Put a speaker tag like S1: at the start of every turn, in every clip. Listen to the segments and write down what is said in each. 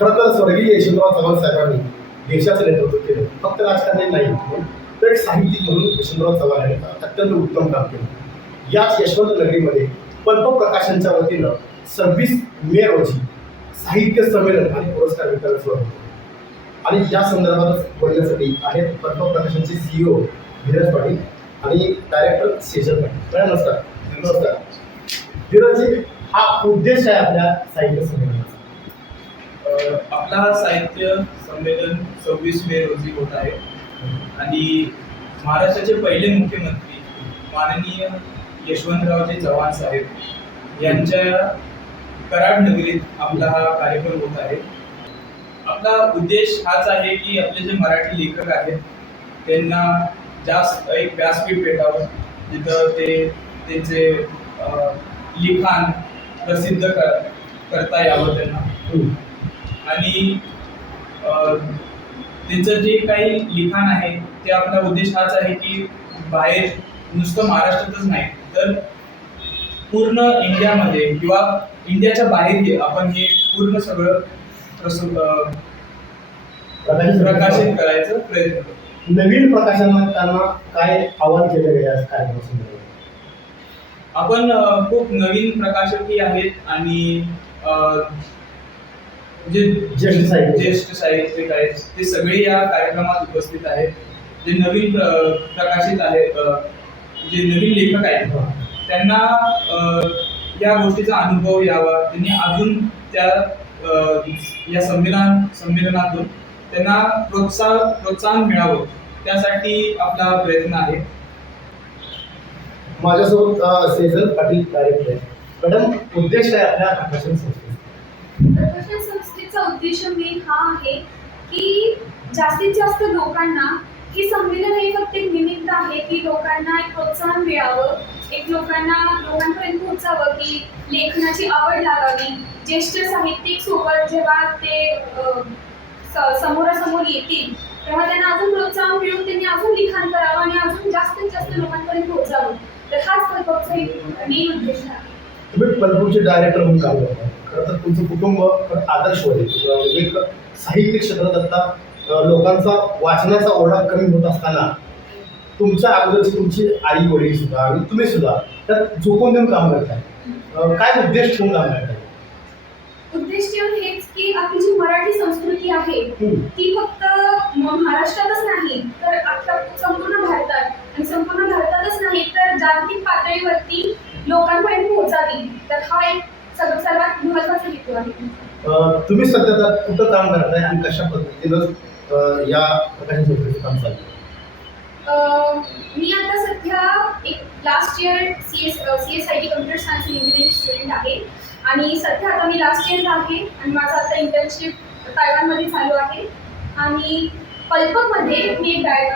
S1: खरं तर स्वर्गीय यशवंतराव चव्हाण साहेबांनी देशाचं नेतृत्व केलं. फक्त राजकारणी नाही तर एक साहित्यिक म्हणून यशवंतराव चव्हाण यांनी अत्यंत उत्तम काम केलं. याच यशवंत नगरीमध्ये पल्प प्रकाशनच्या वतीनं सव्वीस मे रोजी साहित्य संमेलन आणि पुरस्कार वितरण सुरू होतं आणि या संदर्भात बोलण्यासाठी आहेत पद्म प्रकाशनचे सीईओ धीरज पाटील आणि डायरेक्टर सेजल पाटील. नमस्कार. नमस्कार. धीरजजी हा उद्देश आहे आपल्या साहित्य संमेलनाचा.
S2: आपला हा साहित्य संमेलन सव्वीस मे रोजी होत आहे. आणि महाराष्ट्राचे पहिले मुख्यमंत्री माननीय यशवंतरावजी चव्हाण साहेब यांच्या कराड नगरीत आपला हा कार्यक्रम होत आहे. आपला उद्देश हाच आहे की आपले जे मराठी लेखक आहेत त्यांना जास्त एक व्यासपीठ भेटावं जिथं ते त्यांचे लिखाण प्रसिद्ध कर करता यावं त्यांना. आणि त्यांचं जे काही लिखाण आहे ते आपला उद्देश हाच आहे की बाहेर नुसतं महाराष्ट्रातच नाही तर पूर्ण इंडियामध्ये किंवा इंडियाच्या बाहेरही आपण हे पूर्ण सगळं
S1: प्रकाशित
S2: करायचा प्रयत्न करतो.
S1: नवीन प्रकाशनांना काय आवाहन केलं गेलं या कार्यक्रमासंदर्भात?
S2: आपण खूप नवीन प्रकाशकही आहेत आणि जे
S1: ज्येष्ठ साहित्यिक.
S2: ज्येष्ठ साहित्यिक आहेत ते सगळे या कार्यक्रमात उपस्थित आहेत. जे नवीन प्र- प्रकाशित आहेत जे नवीन लेखक आहेत त्यांना या गोष्टीचा अनुभव यावा. त्यांनी अजून त्या या संमेलन संमेलनातून त्यांना प्रोत्साहन प्रोत्साहन मिळावं. त्यासाठी आपला प्रयत्न आहे.
S1: माझ्यासोबत सेजल पाटील आहे मॅडम उद्देश आहे आपल्या संस्थेचा
S3: उद्देश मेन हा आहे की जास्तीत जास्त लोकांना हे संमेलन हे फक्त एक निमित्त आहे की लोकांना एक प्रोत्साहन मिळावं एक लोकांना लोकांपर्यंत पोहोचावं की लेखनाची आवड लागावी. ज्येष्ठ साहित्यिक सोबत जेव्हा ते समोरासमोर येतील तेव्हा त्यांना अजून प्रोत्साहन मिळून त्यांनी अजून लिखाण करावं आणि अजून जास्तीत जास्त लोकांपर्यंत पोहोचावं. तर हाच प्रकल्पचा एक मेन उद्देश आहे.
S1: तुम्ही डायरेक्टर म्हणून काम करता. खरं तर तुमचं कुटुंब आदर्शवादी म्हणजे एक साहित्य क्षेत्रात आता लोकांचा वाचनाचा ओढा कमी होत असताना तुमच्या अगोदरची तुमची आई वडील सुद्धा आणि तुम्ही सुद्धा त्यात झोकून देऊन काम करताय. काय उद्देश ठेवून काम करताय?
S3: उद्देश ठेवून हेच की आपली जी मराठी संस्कृती आहे. ती फक्त महाराष्ट्रातच नाही तर अख्ख्या संपूर्ण भारतात आणि संपूर्ण भारतातच नाही तर जागतिक पातळीवरती लोकांपर्यंत पोहोचावी. तर हा एक सग- सर्वात महत्त्वाचा हेतू आहे
S1: अ, तुम्ही सध्या कुठं काम करताय आणि कशा पद्धतीनं या संस्थेचं काम चालू
S3: मी आता सध्या एक last year C S C S I T computer science आणि इंजिनिअरिंग स्टुडंट आहे. आणि सध्या आता मी लास्ट इयरला आहे आणि माझं आता इंटर्नशिप तायवानमध्ये चालू आहे. आणि पल्पमध्ये मी एक डाय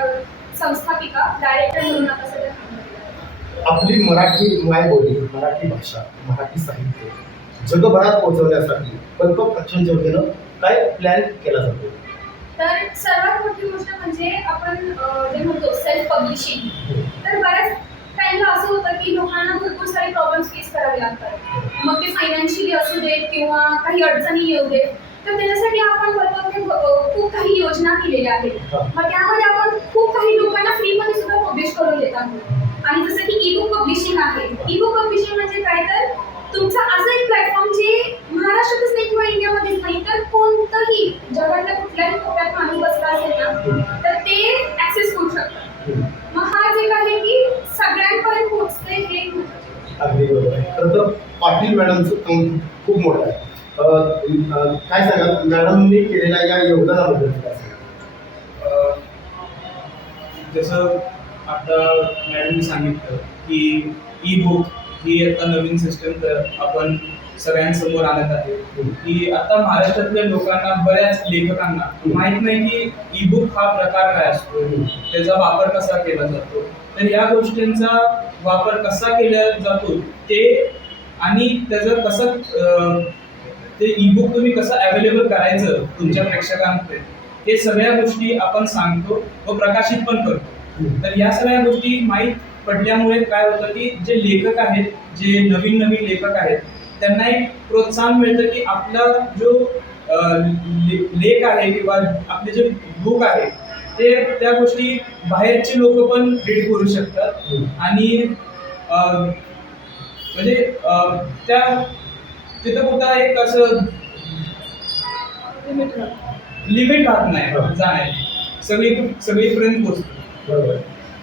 S3: संस्थापिका डायरेक्टर म्हणून आता सध्या.
S1: आपली मराठी मायबोली मराठी भाषा मराठी साहित्य जगभरात पोहोचवण्यासाठी कल्प प्रकाशनच्या वतीनं काय प्लॅन केला जातो?
S3: तर सर्वात मोठी गोष्ट म्हणजे आपण जे म्हणतो सेल्फ पब्लिशिंग तर बऱ्याच टाइमला असं होतं की लोकांना भरपूर सारे प्रॉब्लेम्स फेस करावे लागतात. मग ते फायनान्शियली असू देत किंवा काही अडचणी येऊ देत. तर त्याच्यासाठी आपण बरोबर खूप काही योजना केलेल्या आहेत. मग त्यामध्ये आपण खूप काही लोकांना फ्रीमध्ये सुद्धा पब्लिश करून देत आहोत. आणि जसं की ई बुक पब्लिशिंग आहे. ई बुक पब्लिशिंग म्हणजे काय तर तुमचं असं एक प्लॅटफॉर्म जे महाराष्ट्रातच नाही किंवा इंडियामध्येच नाही तर कोणतंही जगातल्या कुठल्याही कोपऱ्यात माणूस बसला असेल ना तर ते ऍक्सेस करू शकतात मग हा जे आहे की सगळ्यांपर्यंत पोहोचते हे महत्त्वाचं.
S1: अगदी बरोबर आहे खरं तर पाटील मॅडमचं काम खूप मोठं आहे अ, अ, काय सांगाल मॅडमनी केलेल्या या योगदानाबद्दल.
S2: जसं आता मॅडमनी सांगितलं की ई बुक ही आता नवीन सिस्टम आपण सगळ्यांसमोर आणत आहे. की आता महाराष्ट्रातल्या लोकांना बऱ्याच लेखकांना माहीत नाही की ई बुक हा प्रकार काय असतो त्याचा वापर कसा केला जातो. तर या गोष्टींचा वापर कसा केला जातो ते आणि त्याचं कसं ते ई बुक तुम्ही कसं अवेलेबल करायचं तुमच्या प्रेक्षकांकडे हे सगळ्या गोष्टी आपण सांगतो व प्रकाशित पण करतो तर या सगळ्या गोष्टी माहीत पडल्यामुळे काय होतं की जे लेखक आहेत जे नवीन नवीन लेखक आहेत त्यांना एक प्रोत्साहन मिळतं की आपला जो लेख आहे किंवा आपले जे बुक आहे ते त्या गोष्टी बाहेरची लोक पण रीड करू शकतात
S1: हम्म.
S2: आणि म्हणजे त्या तिथं कुठं एक असं लिमिट राहत
S1: हा.
S2: नाही जाण्याची. सगळी सगळीपर्यंत पोहोचतो.
S1: बरोबर.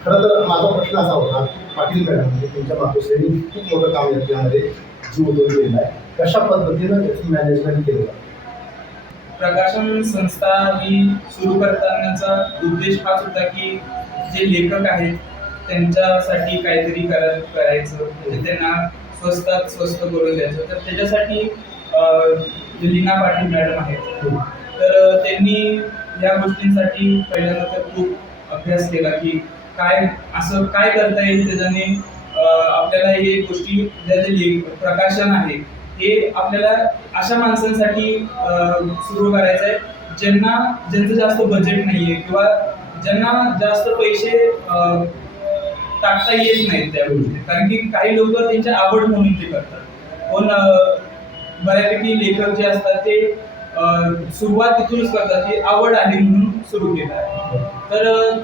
S1: खरं तर माझा प्रश्न असा होता पाटील मॅडम म्हणजे तुमच्या मातोश्रींनी खूप मोठं काम या- यामध्ये जीव केलेलं आहे. कशा पद्धतीनं त्याचं मॅनेजमेंट केलं? आहे?
S2: प्रकाशन संस्था ही सुरू करतानाचा उद्देश हाच होता की जे लेखक आहेत त्यांच्यासाठी काहीतरी करा करायचं. म्हणजे त्यांना स्वस्तात स्वस्त करून द्यायचं तर त्याच्यासाठी जे लीना पाटील मॅडम आहेत तर त्यांनी या गोष्टींसाठी पहिल्यांदा तर खूप अभ्यास केला की काय असं काय करता येईल त्याच्याने आपल्याला हे गोष्टी ज्या प्रकाशन आहे हे आपल्याला अशा माणसांसाठी सुरू करायचं आहे ज्यांना ज्यांचं जास्त बजेट नाही आहे किंवा ज्यांना जास्त पैसे अं, टाकता येत नाहीत त्या गोष्टी कारण की काही लोक त्यांच्या आवड म्हणून ते करतात. पण बऱ्यापैकी लेखक जे असतात ते सुरुवात तिथूनच करतात. की आवड आहे म्हणून सुरू केलं आहे. तर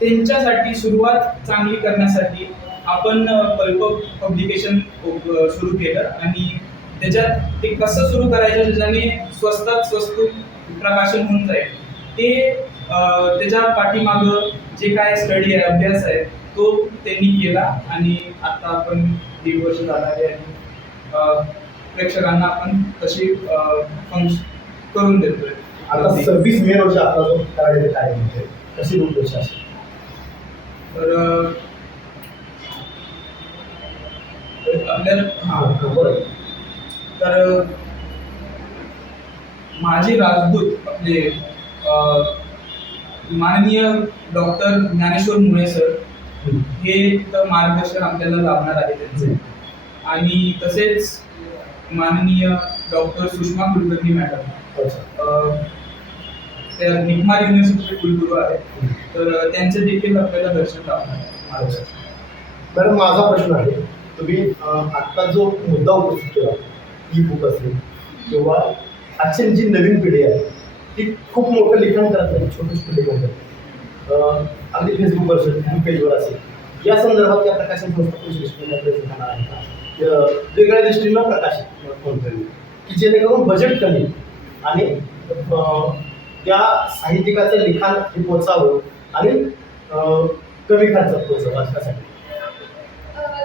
S2: त्यांच्यासाठी सुरुवात चांगली करण्यासाठी आपण कल्प पब्लिकेशन सुरू केलं. आणि त्याच्यात ते कसं सुरू करायचं त्याच्याने स्वस्तात स्वस्त प्रकाशन होऊन जाईल. ते त्याच्या पाठीमागं जे काय स्टडी आहे अभ्यास आहे तो त्यांनी केला आणि आता आपण दीड वर्ष झाला आहे आणि अं, प्रेक्षकांना आपण तशी करून देतोय.
S1: आता सव्वीस मे रोजी आपला जो कराडे काय म्हणजे कशी रूपरेषा असेल
S2: तर आपल्याला हां. तर माझे राजदूत आपले अ, माननीय डॉक्टर ज्ञानेश्वर मुळे सर हे तर मार्गदर्शन आपल्याला लाभणार आहे त्यांचे. आणि तसेच माननीय डॉक्टर सुषमा कुलकर्णी मॅडम त्या निगमार युनिव्हर्सिटीचे कुलगुरू आहेत. तर त्यांचे देखील आपल्याला दर्शन लाभणार आहे
S1: मॅडम माझा प्रश्न आहे तुम्ही आत्ता जो मुद्दा उपस्थित केला ई बुक असेल किंवा आजची जी नवीन पिढी आहे ती खूप मोठं लिखाण करत आहे छोटं छोटं लिखाण करते अगदी फेसबुकवर असेल युट्यूब पेजवर असेल या संदर्भात या प्रकाशन संस्था विश्लेषण करणार आहे? का? वेगळ्या दृष्टीनं प्रकाशित कोणतरी की जेणेकरून बजेट कमी आणि त्या साहित्यिकाचं लिखाण हे पोचावं आणि कमी खर्चात पोचावं वाचण्यासाठी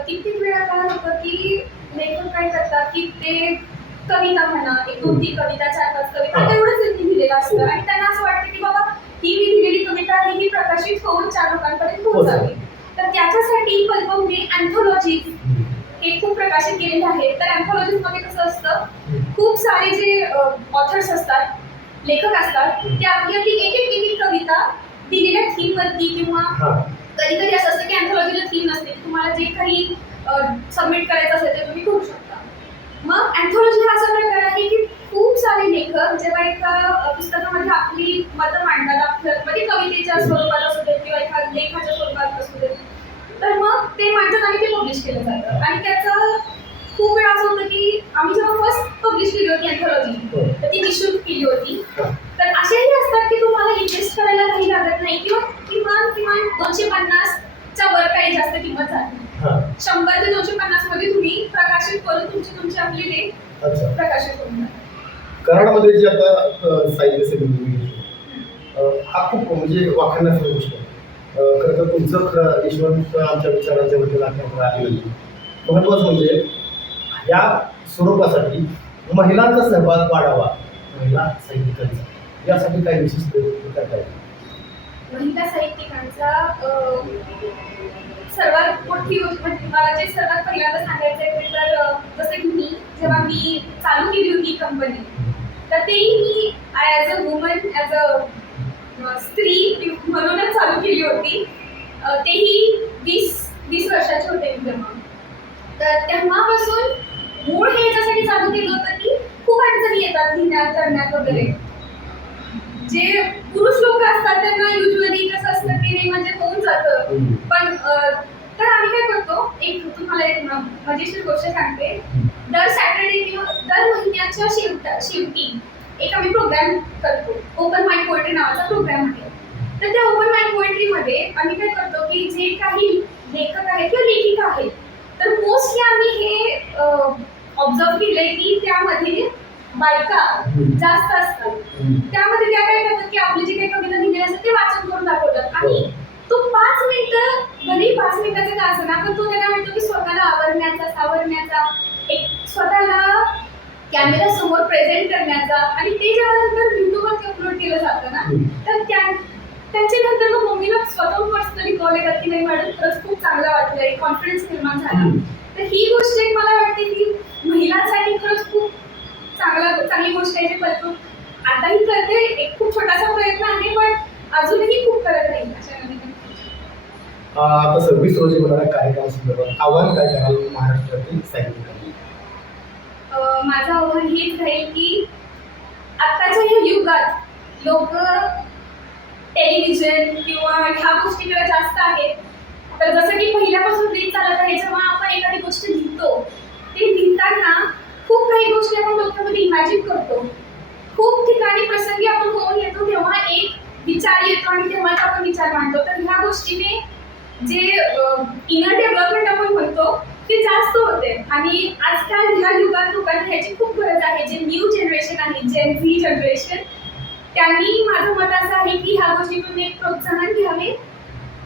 S3: कित्येक वेळा काय होतं की लेखक काय करतात की ते कविता म्हणा एक दोन तीन कविता चार पाच कविता
S1: हा.
S3: त्यांनी लिहिलेलं असतं आणि त्यांना असं ही मी लिहिलेली कविता आहे ही प्रकाशित होऊन चार लोकांपर्यंत पोहोचावी. तर त्याच्यासाठी पल्पमने अँथॉलॉजी हे खूप प्रकाशित केलेले आहेत. तर अँथॉलॉजीजमध्ये कसं असतं खूप सारे जे ऑथर्स असतात लेखक असतात ते आपली आपली एक एक एक कविता दिलेल्या थीम वरती किंवा
S1: हां.
S3: कधी कधी असं असतं की अँथॉलॉजीला थीम नसते तुम्हाला जे काही सबमिट करायचं असेल ते तुम्ही करू शकता. मग अँथॉलॉजी हा असा प्रकार आहे की खूप सारे लेखक जेव्हा एका पुस्तकामध्ये आपली मतं मांडतात आपलं म्हणजे कवितेच्या स्वरूपात असू देत किंवा एखाद्या लेखाच्या स्वरूपात असू देत तर मग ते मांडतात आणि ते पब्लिश केलं जातं. आणि त्याचं खूप वेळा असं होतं की आम्ही जेव्हा फर्स्ट पब्लिश केली होती अँथॉलॉजी तर ती निशुल्क केली होती
S1: हां
S3: तर असेही असतात की तुम्हाला इन्व्हेस्ट करायला काही लागत नाही किंवा किमान किमान दोनशे पन्नासच्या वर काही जास्त किंमत झाली
S1: हां
S3: शंभर ते दोनशे पन्नासमध्ये तुम्ही प्रकाशित करून तुमची तुमची आपली लेख
S1: अच्छा
S3: प्रकाशित करून द्या.
S1: कराडमध्ये जे आता साहित्य अ, हा खूप म्हणजे वाखाणण्याची गोष्ट आहे. खरं तर तुमचं खरं यशवंत आमच्या विचारांच्या वतीनं आठवण आली होती महत्त्वाचं म्हणजे या स्वरूपासाठी महिलांचा सहभाग वाढावा महिला साहित्यिकांचा. यासाठी काही विशेष प्रयत्न करता येईल
S3: महिला साहित्यिकांचा सर्वात मोठी गोष्ट म्हणजे मला जे सर्वात पहिल्यांदा सांगायचं आहे तर जसं की मी जेव्हा मी चालू केली होती कंपनी तर तेही मी as a woman as a स्त्री म्हणूनच चालू केली होती. तेही वीस वीस वर्षाचे होते मी तेव्हा. तर तेव्हापासून मूळ हे याच्यासाठी चालू केलं होतं की खूप अडचणी येतात लिहिण्यात करण्यात वगैरे. जे पुरुष लोक असतात त्यांना युजली कसं असतं की नाही म्हणजे होऊन जातं. पण तर आम्ही काय करतो एक तुम्हाला एक मजेशीर गोष्ट सांगते. दर सॅटर्डे किंवा दर महिन्याच्या शेवट शेवटी एक आम्ही प्रोग्राम करतो. ओपन माइंड पोएट्री नावाचा प्रोग्राम आहे. तर त्या ओपन माइंड पोएट्रीमध्ये आम्ही काय करतो की जे काही लेखक आहेत किंवा लेखिका आहेत तर मोस्टली आम्ही हे ऑब्झर्व केलंय की त्यामध्ये बायका जास्त असतात. त्यामध्ये त्या काय करतात की आपली जी काही कविता लिहिलेली असतात ते वाचन करून दाखवतात. आणि भले पाच मिनिटाचा का असना पण तो त्यांना म्हणतो की स्वतःला आवरण्याचा सावरण्याचा एक स्वतःला कॅमेरा समोर प्रेझेंट करण्याचा आणि ते जेव्हा नंतर युट्यूबवरती अपलोड केलं जातं ना? तर त्या त्याच्या नंतर मग मम्मीला स्वतःहून पर्सनली कॉल येतात की नाही मॅडम खरंच खूप चांगलं वाटलंय कॉन्फिडन्स निर्माण झाला. तर ही गोष्ट एक मला वाटते की महिलांसाठी खरंच खूप चांगला चांगली गोष्ट आहे जे करतो आताही करते. एक खूप छोटासा प्रयत्न आहे पण अजूनही खूप करत नाही.
S1: आता सव्वीस रोजी होणाऱ्या कार्यक्रमासंदर्भात आव्हान काय कराल महाराष्ट्रातील
S3: साहित्य माझं आव्हान हेच राहील की आत्ताच्या ह्या युगात लोक टेलिव्हिजन किंवा ह्या गोष्टीकडे जास्त आहेत. तर जसं की पहिल्यापासून रीत चालत आहे जेव्हा आपण एखादी गोष्ट लिहितो ते लिहिताना खूप काही गोष्टी आपण डोक्यामध्ये इमॅजिन करतो. खूप ठिकाणी प्रसंगी आपण होऊन येतो तेव्हा एक विचार येतो आणि तेव्हाच आपण विचार मांडतो. तर ह्या गोष्टीने जे इनर डेव्हलपमेंट आपण म्हणतो ते जास्त होते. आणि आजकाल ह्या युगात लोकांना ह्याची खूप गरज आहे. जे न्यू जनरेशन आहे जेन व्ही जनरेशन त्यांनी माझं मत असं आहे की ह्या गोष्टीकडून एक प्रोत्साहन घ्यावे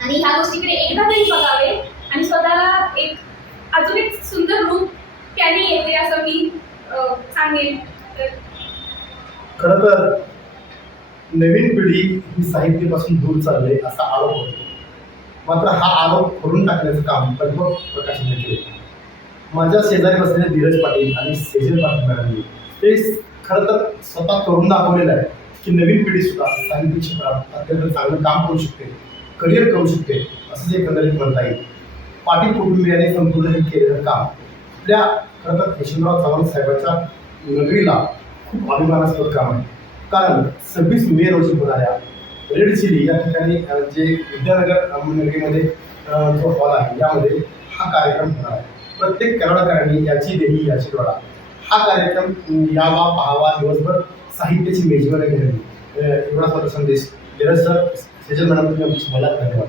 S3: आणि ह्या गोष्टीकडे एकदा तरी बघावे आणि स्वतःला एक अजून एक सुंदर रूप त्यांनी येते असं मी सांगेन. तर
S1: खरं तर नवीन पिढी ही साहित्यापासून दूर चालले असा आरोप होतो. मात्र हा आरोप करून टाकण्याचं काम कल्पक प्रकाशाने केले. माझ्या शेजारी बसलेले धीरज पाटील आणि सेजल पाटील मॅडमनी ते खरं तर स्वतः करून दाखवलेलं आहे की नवीन पिढी सुद्धा साहित्य क्षेत्रात अत्यंत चांगलं काम करू शकते करिअर करू शकते असंच एकंदरीत म्हणता येईल. पाटील कुटुंबियाने संपूर्ण केलेलं काम आपल्या खरं तर यशवंतराव चव्हाण साहेबांच्या नगरीला खूप अभिमानास्पद काम आहे. कारण सव्वीस मे रोजी होणाऱ्या रेड चिली या ठिकाणी जे विद्यानगर अ, नगरीमध्ये जो हॉल आहे यामध्ये हा कार्यक्रम होणार आहे. प्रत्येक कराडकरांनी याची देही याची डोळा. हा कार्यक्रम यावा पाहावा दिवसभर साहित्याची मेजवानी घ्यावी. एवढा माझा संदेश धीरज सर. सेजल मॅडम तुम्ही आमची मला धन्यवाद.